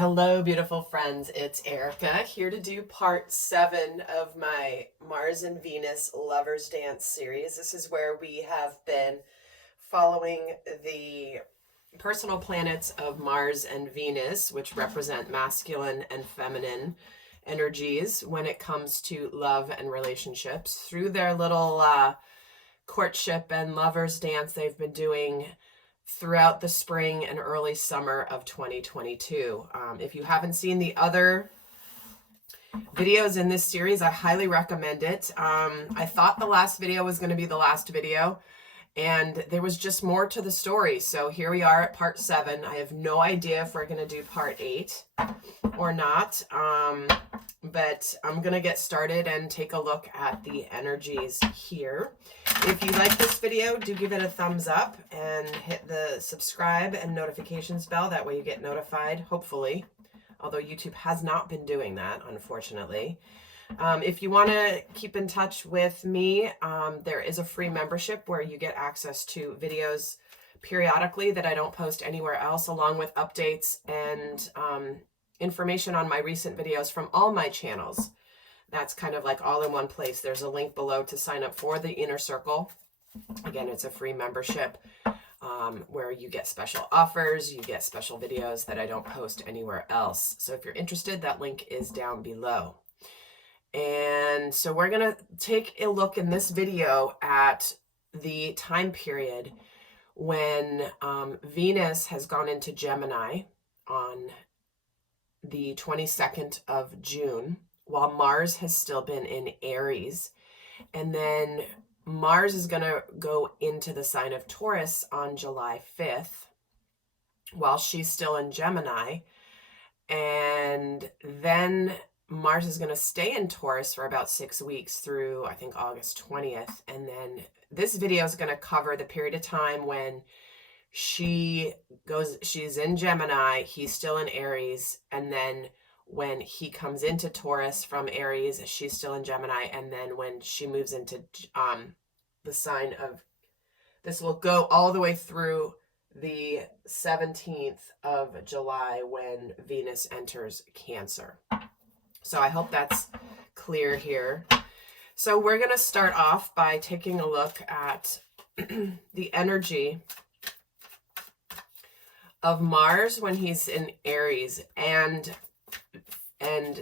Hello, beautiful friends. It's Erica here to do part 7 of my Mars and Venus Lovers Dance series. This is where we have been following the personal planets of Mars and Venus, which represent masculine and feminine energies when it comes to love and relationships, through their little courtship and lovers dance they've been doing throughout the spring and early summer of 2022. If you haven't seen the other videos in this series, I highly recommend it. I thought the last video was going to be the last video, and there was just more to the story. So here we are at part 7. I have no idea if we're going to do part 8 or not, but I'm going to get started and take a look at the energies here. If you like this video, do give it a thumbs up and hit the subscribe and notifications bell. That way you get notified, hopefully, although YouTube has not been doing that, unfortunately. If you want to keep in touch with me, there is a free membership where you get access to videos periodically that I don't post anywhere else, along with updates and information on my recent videos from all my channels. That's kind of like all in one place. There's a link below to sign up for the Inner Circle. Again, it's a free membership where you get special offers, you get special videos that I don't post anywhere else. So if you're interested, that link is down below. And so we're going to take a look in this video at the time period when Venus has gone into Gemini on the 22nd of June, while Mars has still been in Aries. And then Mars is going to go into the sign of Taurus on July 5th, while she's still in Gemini. And then Mars is going to stay in Taurus for about 6 weeks through, I think, August 20th. And then this video is going to cover the period of time when she's in Gemini, he's still in Aries, and then when he comes into Taurus from Aries, she's still in Gemini, and then when she moves into the sign of, this will go all the way through the 17th of July when Venus enters Cancer. So I hope that's clear here. So we're going to start off by taking a look at the energy of Mars when he's in Aries and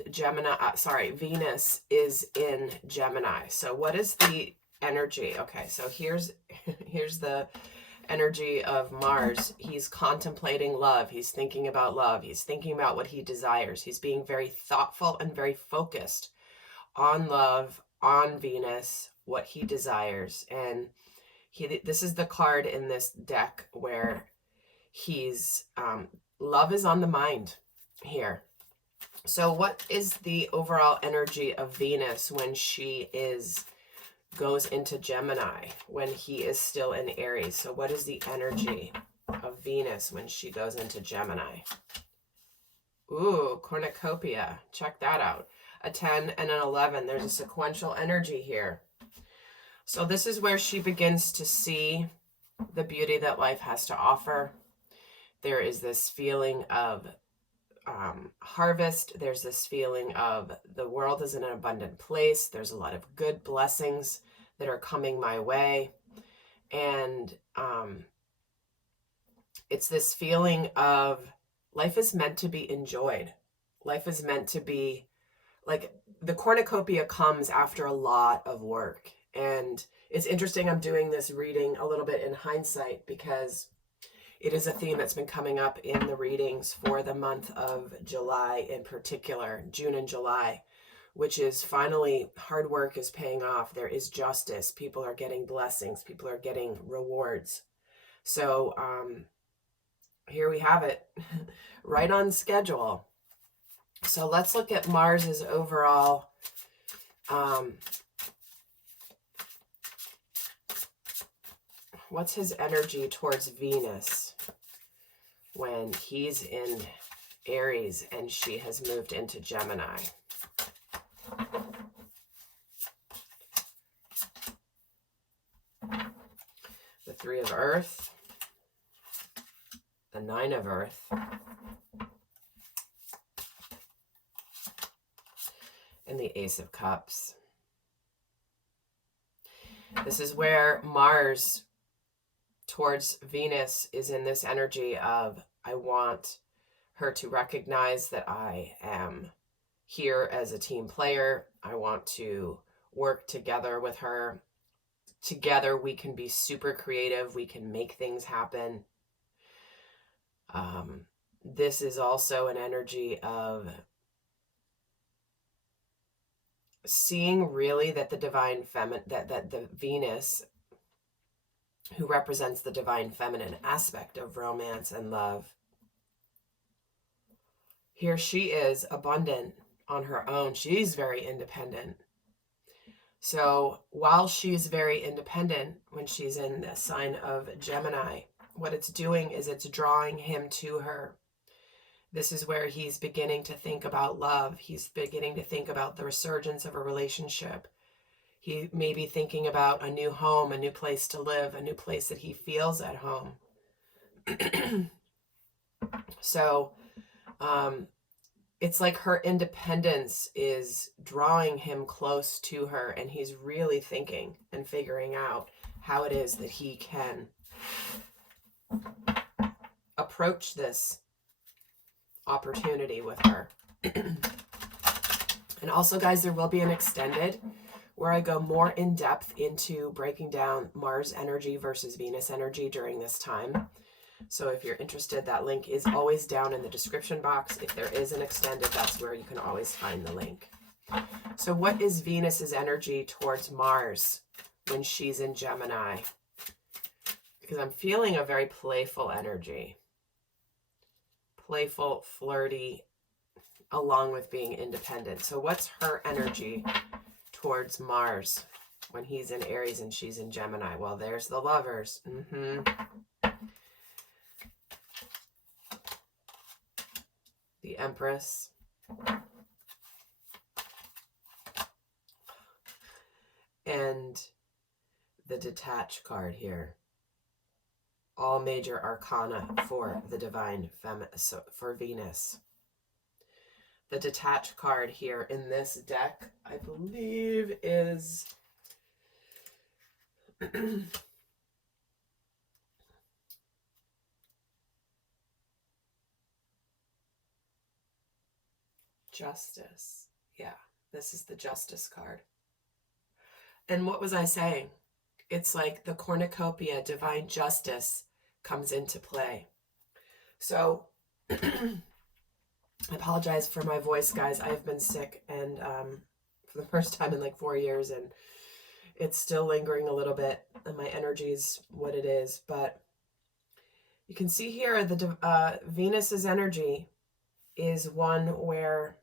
Gemini, Venus is in Gemini. So what is the energy? Okay, so here's the energy of Mars. He's contemplating love. He's thinking about love. He's thinking about what he desires. He's being very thoughtful and very focused on love, on Venus, what he desires. And this is the card in this deck where he's love is on the mind here. So what is the overall energy of Venus when she goes into Gemini, when he is still in Aries? So what is the energy of Venus when she goes into Gemini? Ooh, cornucopia. Check that out. A 10 and an 11. There's a sequential energy here. So this is where she begins to see the beauty that life has to offer. There is this feeling of harvest. There's this feeling of the world is in an abundant place. There's a lot of good blessings that are coming my way. And it's this feeling of life is meant to be enjoyed. Life is meant to be, like, the cornucopia comes after a lot of work. And it's interesting, I'm doing this reading a little bit in hindsight because it is a theme that's been coming up in the readings for the month of July in particular, June and July, which is finally hard work is paying off. There is justice. People are getting blessings. People are getting rewards. So here we have it, right on schedule. So let's look at Mars's overall what's his energy towards Venus when he's in Aries and she has moved into Gemini? The 3 of Earth, the 9 of Earth, and the Ace of Cups. This is where Mars towards Venus is in this energy of, I want her to recognize that I am here as a team player. I want to work together with her. Together we can be super creative. We can make things happen. This is also an energy of seeing really that the divine feminine, that the Venus, who represents the divine feminine aspect of romance and love, here she is abundant on her own. She's very independent. So while she's very independent, when she's in the sign of Gemini, what it's doing is it's drawing him to her. This is where he's beginning to think about love. He's beginning to think about the resurgence of a relationship. He may be thinking about a new home, a new place to live, a new place that he feels at home. So it's like her independence is drawing him close to her, and he's really thinking and figuring out how it is that he can approach this opportunity with her. And also, guys, there will be an extended where I go more in depth into breaking down Mars energy versus Venus energy during this time. So if you're interested, that link is always down in the description box. If there is an extended, that's where you can always find the link. So what is Venus's energy towards Mars when she's in Gemini? Because I'm feeling a very playful energy. Playful, flirty, along with being independent. So what's her energy towards Mars when he's in Aries and she's in Gemini? Well, there's the Lovers. The Empress. And the Detach card here. All major arcana for the divine feminine, so for Venus. The Detach card here in this deck, I believe, is Justice. Yeah, this is the Justice card. And what was I saying? It's like the cornucopia, divine justice, comes into play. So I apologize for my voice, guys. I have been sick, and for the first time in like 4 years, and it's still lingering a little bit, and my energy's what it is. But you can see here the Venus's energy is one where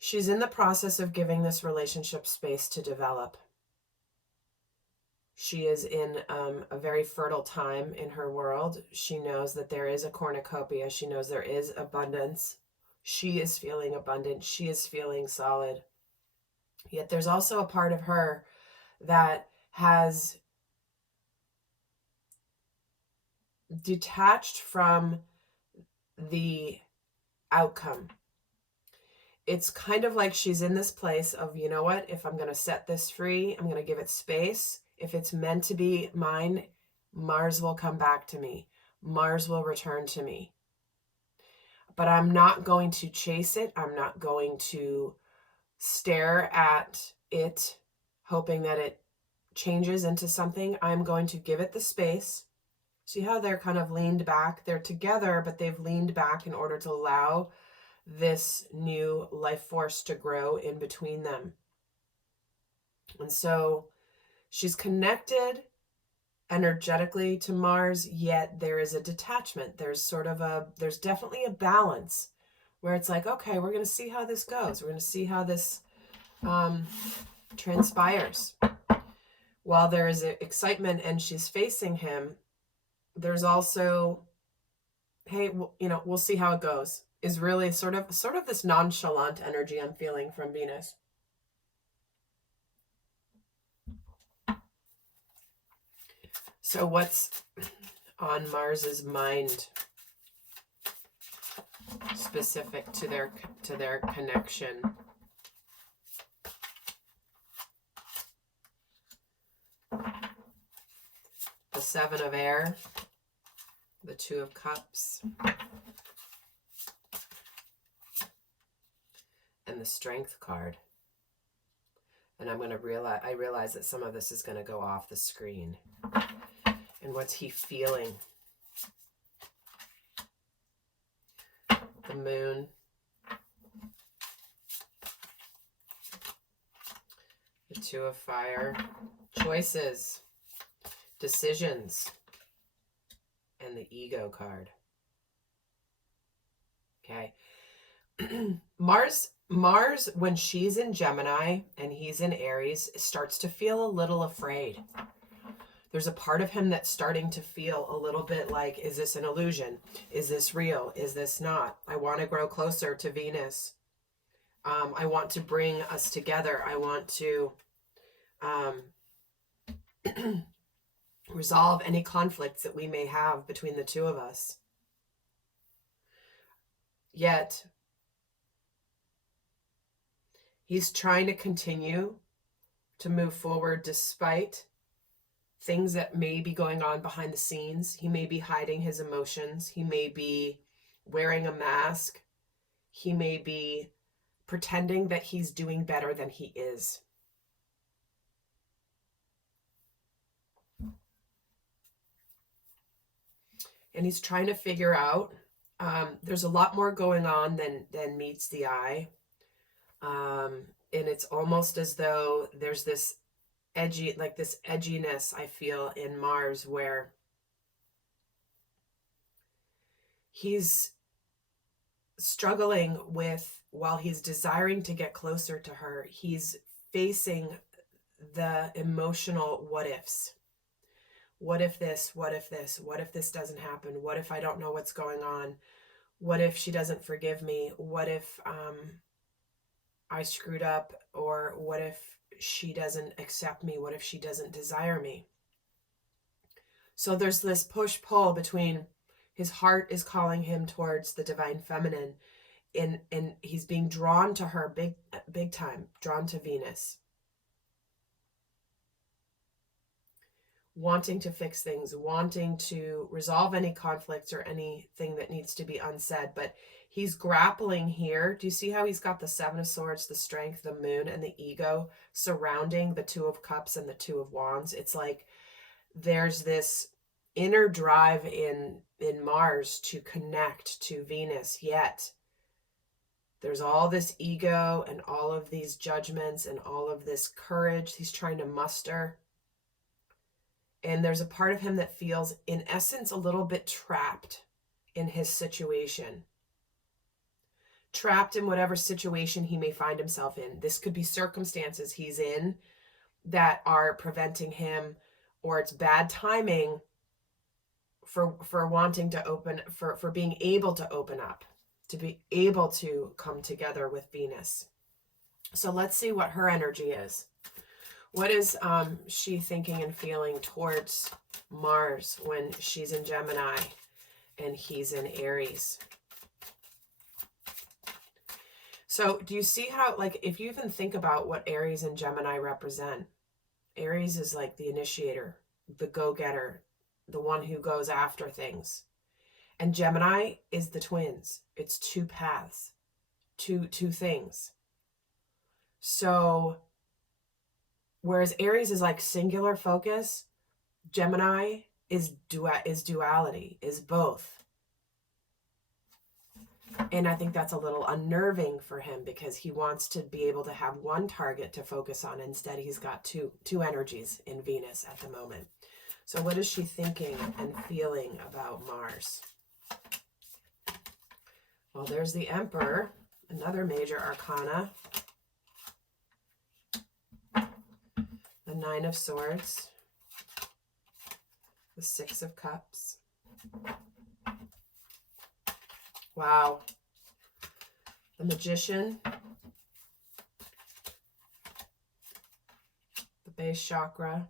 she's in the process of giving this relationship space to develop. She is in a very fertile time in her world. She knows that there is a cornucopia. She knows there is abundance. She is feeling abundant. She is feeling solid. Yet there's also a part of her that has detached from the outcome. It's kind of like she's in this place of, you know what, if I'm going to set this free, I'm going to give it space. If it's meant to be mine, Mars will come back to me. Mars will return to me. But I'm not going to chase it. I'm not going to stare at it, hoping that it changes into something. I'm going to give it the space. See how they're kind of leaned back? They're together, but they've leaned back in order to allow this new life force to grow in between them. And so she's connected energetically to Mars, yet there is a detachment. There's definitely a balance where it's like, okay, we're going to see how this goes. We're going to see how this transpires. While there is excitement and she's facing him, there's also, hey, we'll see how it goes. Is really sort of this nonchalant energy I'm feeling from Venus. So what's on Mars's mind specific to their connection? Seven of Air, the Two of Cups, and the Strength card. And I'm going to realize that some of this is going to go off the screen. And what's he feeling? The Moon, the Two of Fire, choices, decisions, and the Ego card. Okay. Mars, when she's in Gemini and he's in Aries, starts to feel a little afraid. There's a part of him that's starting to feel a little bit like, is this an illusion? Is this real? Is this not? I want to grow closer to Venus. I want to bring us together. I want to resolve any conflicts that we may have between the two of us. Yet, he's trying to continue to move forward despite things that may be going on behind the scenes. He may be hiding his emotions. He may be wearing a mask. He may be pretending that he's doing better than he is. And he's trying to figure out, there's a lot more going on than meets the eye. And it's almost as though there's this edginess I feel in Mars, where he's struggling with, while he's desiring to get closer to her, he's facing the emotional what ifs. What if this? What if this? What if this doesn't happen? What if I don't know what's going on? What if she doesn't forgive me? What if I screwed up? Or what if she doesn't accept me? What if she doesn't desire me? So there's this push-pull between, his heart is calling him towards the divine feminine, and he's being drawn to her big time, drawn to Venus. Wanting to fix things, wanting to resolve any conflicts or anything that needs to be unsaid. But he's grappling here. Do you see how he's got the Seven of Swords, the Strength, the Moon, and the Ego surrounding the Two of Cups and the Two of Wands? It's like there's this inner drive in Mars to connect to Venus, yet there's all this ego and all of these judgments and all of this courage he's trying to muster. And there's a part of him that feels, in essence, a little bit trapped in his situation. Trapped in whatever situation he may find himself in. This could be circumstances he's in that are preventing him, or it's bad timing for wanting to open, for being able to open up, to be able to come together with Venus. So let's see what her energy is. What is she thinking and feeling towards Mars when she's in Gemini and he's in Aries? So do you see how, like, if you even think about what Aries and Gemini represent, Aries is like the initiator, the go-getter, the one who goes after things. And Gemini is the twins. It's two paths, two things. So whereas Aries is like singular focus, Gemini is duality, is both. And I think that's a little unnerving for him, because he wants to be able to have one target to focus on. Instead, he's got two energies in Venus at the moment. So what is she thinking and feeling about Mars? Well, there's the Emperor, another major arcana. The Nine of Swords, the Six of Cups. Wow. The Magician, the base chakra,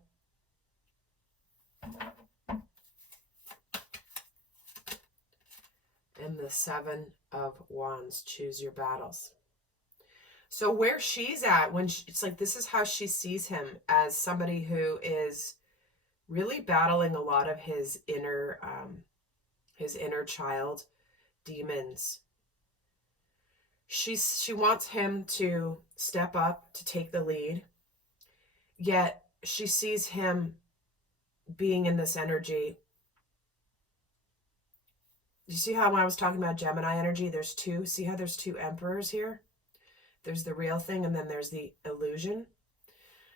and the Seven of Wands. Choose your battles. So where she's at, when it's like, this is how she sees him, as somebody who is really battling a lot of his inner child demons. She wants him to step up, to take the lead, yet she sees him being in this energy. You see how when I was talking about Gemini energy, there's two? See how there's two emperors here? There's the real thing and then there's the illusion.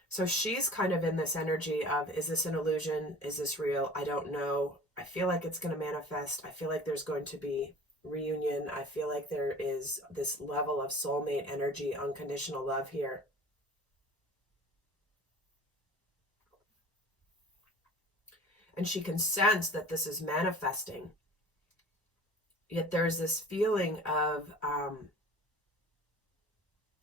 So she's kind of in this energy of, is this an illusion? Is this real? I don't know. I feel like it's going to manifest. I feel like there's going to be reunion. I feel like there is this level of soulmate energy, unconditional love here. And she can sense that this is manifesting. Yet there's this feeling of,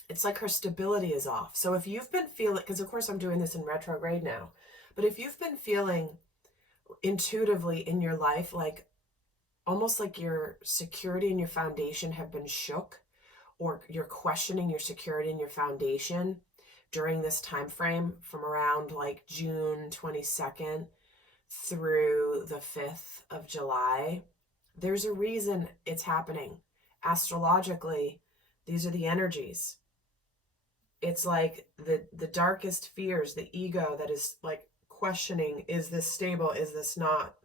it's like her stability is off. So if you've been feeling, because of course I'm doing this in retrograde now, but if you've been feeling intuitively in your life, like almost like your security and your foundation have been shook, or you're questioning your security and your foundation during this time frame from around like June 22nd through the 5th of July, there's a reason it's happening. Astrologically, these are the energies. It's like the darkest fears, the ego that is like questioning, is this stable? Is this not?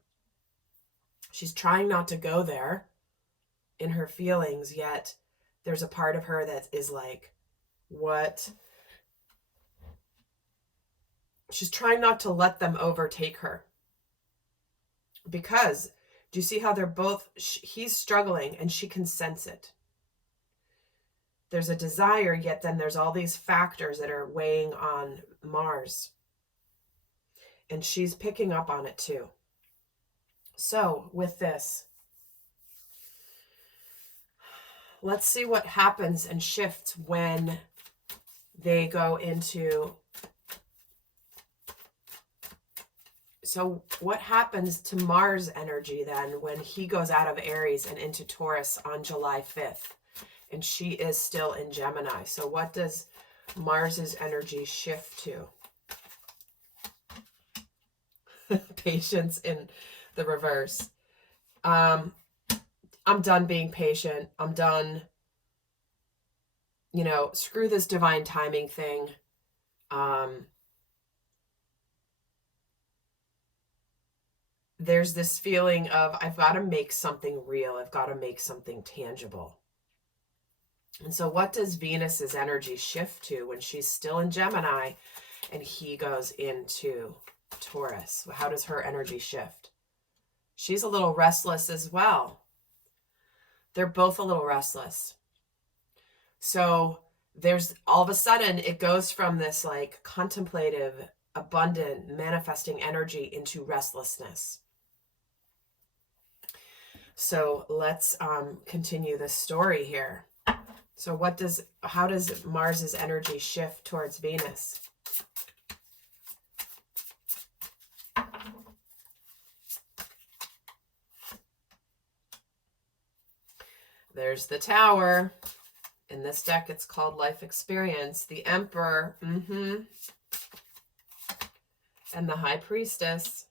She's trying not to go there in her feelings, yet there's a part of her that is like, what? She's trying not to let them overtake her. Because, do you see how they're both, he's struggling and she can sense it. There's a desire, yet then there's all these factors that are weighing on Mars. And she's picking up on it too. So with this, let's see what happens and shifts when they go into... So what happens to Mars energy then when he goes out of Aries and into Taurus on July 5th? And she is still in Gemini. So what does Mars's energy shift to? Patience in the reverse. I'm done being patient. I'm done, screw this divine timing thing. There's this feeling of, I've got to make something real. I've got to make something tangible. And so what does Venus's energy shift to when she's still in Gemini and he goes into Taurus? How does her energy shift? She's a little restless as well. They're both a little restless. So there's all of a sudden it goes from this like contemplative, abundant, manifesting energy into restlessness. So let's continue this story here. So how does Mars's energy shift towards Venus? There's the Tower. In this deck, it's called Life Experience. The Emperor. And the High Priestess.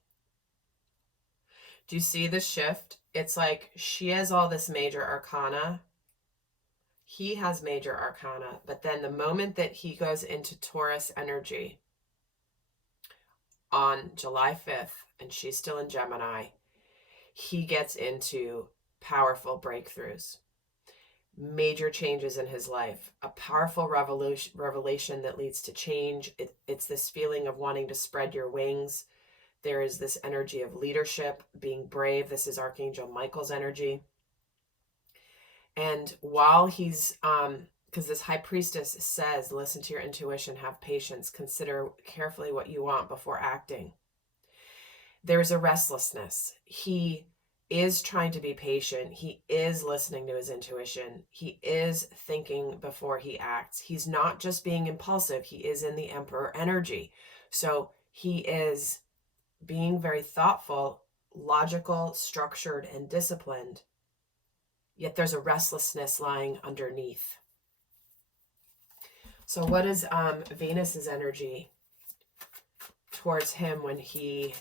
Do you see the shift? It's like she has all this major arcana. He has major arcana. But then the moment that he goes into Taurus energy on July 5th, and she's still in Gemini, he gets into powerful breakthroughs. Major changes in his life, a powerful revelation that leads to change. It's this feeling of wanting to spread your wings. There is this energy of leadership, being brave. This is Archangel Michael's energy. And while he's, because this High Priestess says, listen to your intuition, have patience, consider carefully what you want before acting. There's a restlessness. He is trying to be patient. He is listening to his intuition. He is thinking before he acts. He's not just being impulsive. He is in the Emperor energy. So he is being very thoughtful, logical, structured, and disciplined. Yet there's a restlessness lying underneath. So what is Venus's energy towards him when he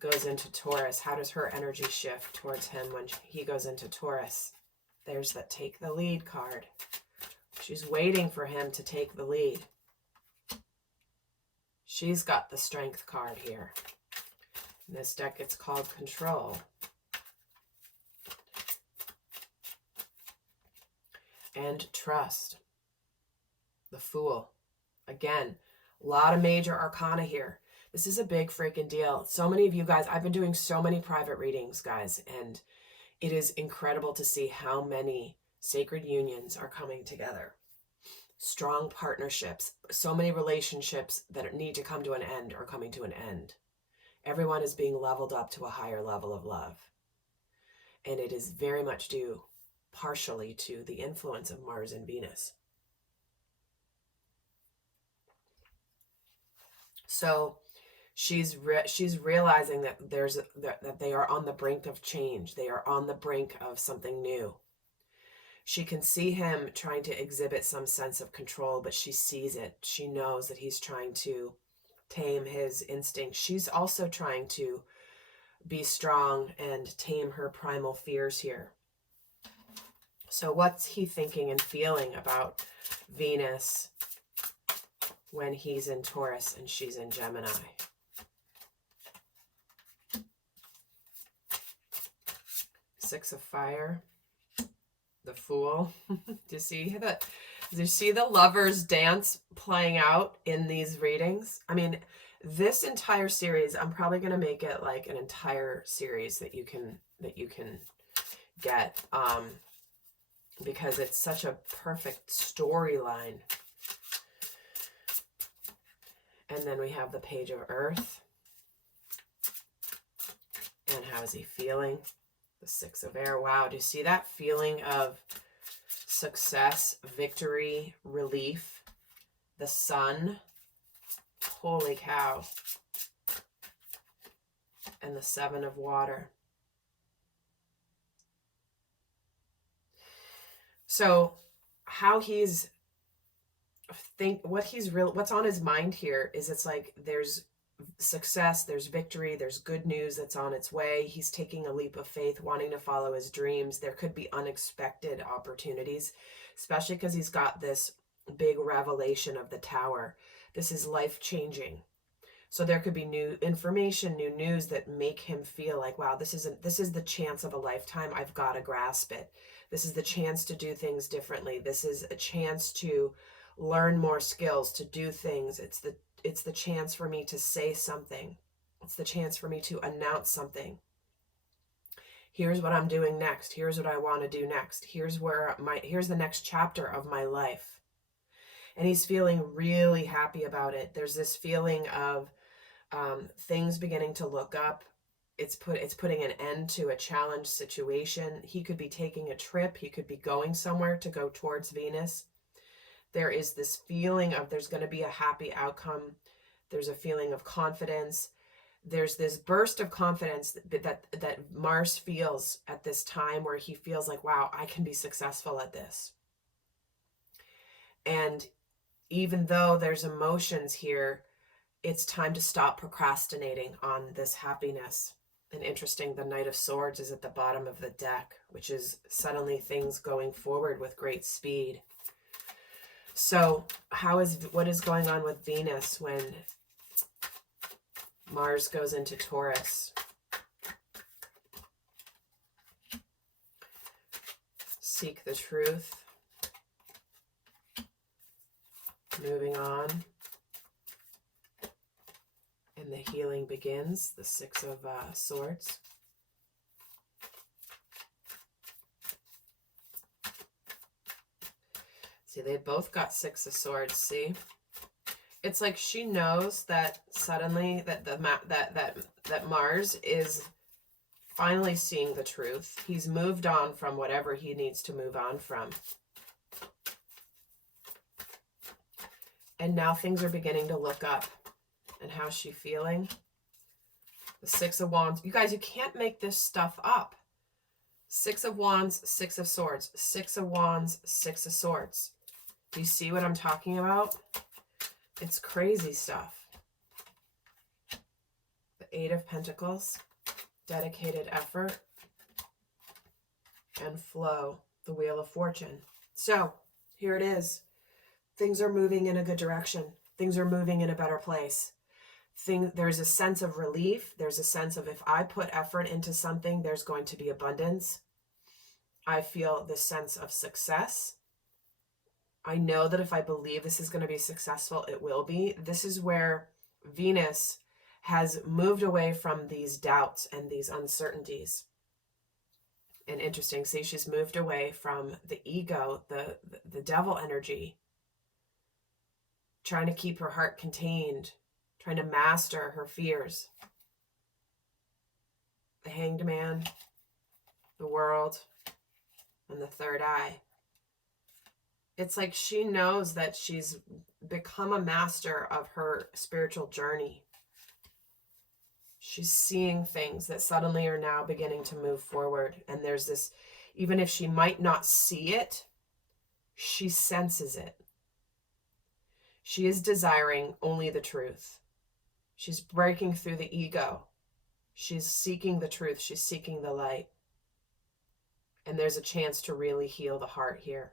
goes into Taurus. How does her energy shift towards him when he goes into Taurus? There's that take the lead card. She's waiting for him to take the lead. She's got the strength card here. In this deck, it's called Control. And Trust. The Fool. Again, a lot of major arcana here. This is a big freaking deal. So many of you guys, I've been doing so many private readings, guys, and it is incredible to see how many sacred unions are coming together. Strong partnerships. So many relationships that need to come to an end are coming to an end. Everyone is being leveled up to a higher level of love. And it is very much due partially to the influence of Mars and Venus. So she's realizing that that they are on the brink of change. They are on the brink of something new. She can see him trying to exhibit some sense of control, but she sees it. She knows that he's trying to tame his instinct. She's also trying to be strong and tame her primal fears here. So what's he thinking and feeling about Venus when he's in Taurus and she's in Gemini? Six of Fire. The Fool. Do you see the lovers dance playing out in these readings? I mean, this entire series, I'm probably going to make it like an entire series that you can get, because it's such a perfect storyline. And then we have the Page of Earth. And how is he feeling? The Six of Air. Wow, do you see that feeling of success, victory, relief? The Sun. Holy cow. And the Seven of Water. So how he's what's on his mind here is it's like there's success, there's victory, there's good news that's on its way. He's taking a leap of faith, wanting to follow his dreams. There could be unexpected opportunities, especially because he's got this big revelation of the Tower. This is life-changing. So there could be new information, new news that make him feel like, wow, this is the chance of a lifetime. I've got to grasp it. This is the chance to do things differently. This is a chance to learn more skills, to do things. It's the chance for me to say something. It's the chance for me to announce something. Here's what I'm doing next. Here's what I want to do next. Here's the next chapter of my life. And he's feeling really happy about it. There's this feeling of things beginning to look up. It's putting an end to a challenge situation. He could be taking a trip. He could be going somewhere to go towards Venus. There is this feeling of there's going to be a happy outcome. There's a feeling of confidence. There's this burst of confidence that Mars feels at this time where he feels like, wow, I can be successful at this. And even though there's emotions here, it's time to stop procrastinating on this happiness. And interesting, the Knight of Swords is at the bottom of the deck, which is suddenly things going forward with great speed. So what is going on with Venus when Mars goes into Taurus? Seek the truth. Moving on. And the healing begins. The Six of Swords. See, they both got Six of Swords, see? It's like she knows that suddenly that Mars is finally seeing the truth. He's moved on from whatever he needs to move on from. And now things are beginning to look up. And how's she feeling? The Six of Wands. You guys, you can't make this stuff up. Six of Wands, Six of Swords. Six of Wands, Six of Swords. Do you see what I'm talking about? It's crazy stuff. The Eight of Pentacles, dedicated effort, and flow, the Wheel of Fortune. So here it is. Things are moving in a good direction. Things are moving in a better place. There's a sense of relief. There's a sense of, if I put effort into something, there's going to be abundance. I feel this sense of success. I know that if I believe this is going to be successful, it will be. This is where Venus has moved away from these doubts and these uncertainties. And interesting, see, she's moved away from the ego, the devil energy, trying to keep her heart contained, trying to master her fears. The Hanged Man, the World, and the Third Eye. It's like she knows that she's become a master of her spiritual journey. She's seeing things that suddenly are now beginning to move forward. And there's this, even if she might not see it, she senses it. She is desiring only the truth. She's breaking through the ego. She's seeking the truth. She's seeking the light. And there's a chance to really heal the heart here.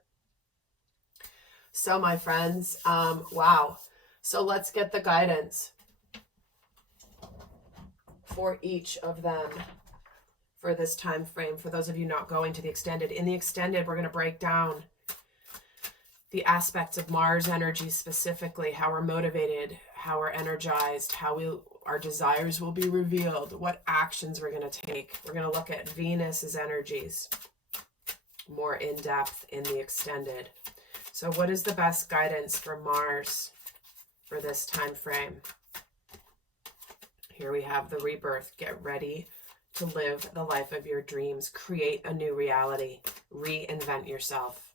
So my friends, wow. So let's get the guidance for each of them for this time frame. For those of you not going to the extended, in the extended, we're going to break down the aspects of Mars energy, specifically how we're motivated, how we're energized, how our desires will be revealed, what actions we're going to take. We're going to look at Venus's energies more in depth in the extended. So what is the best guidance for Mars for this time frame? Here we have the rebirth. Get ready to live the life of your dreams. Create a new reality. Reinvent yourself.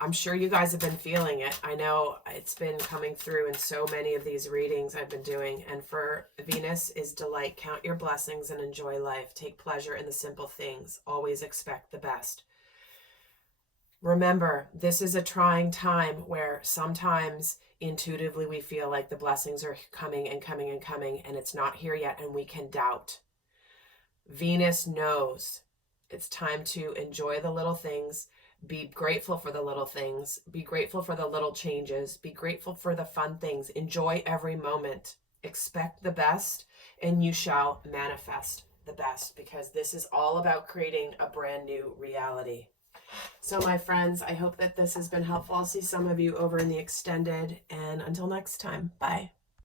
I'm sure you guys have been feeling it. I know it's been coming through in so many of these readings I've been doing. And for Venus is delight. Count your blessings and enjoy life. Take pleasure in the simple things. Always expect the best. Remember, this is a trying time where sometimes intuitively we feel like the blessings are coming and coming and coming, and it's not here yet, and we can doubt. Venus knows it's time to enjoy the little things, be grateful for the little things, be grateful for the little changes, be grateful for the fun things, enjoy every moment, expect the best, and you shall manifest the best, because this is all about creating a brand new reality. So my friends, I hope that this has been helpful. I'll see some of you over in the extended, and until next time, bye.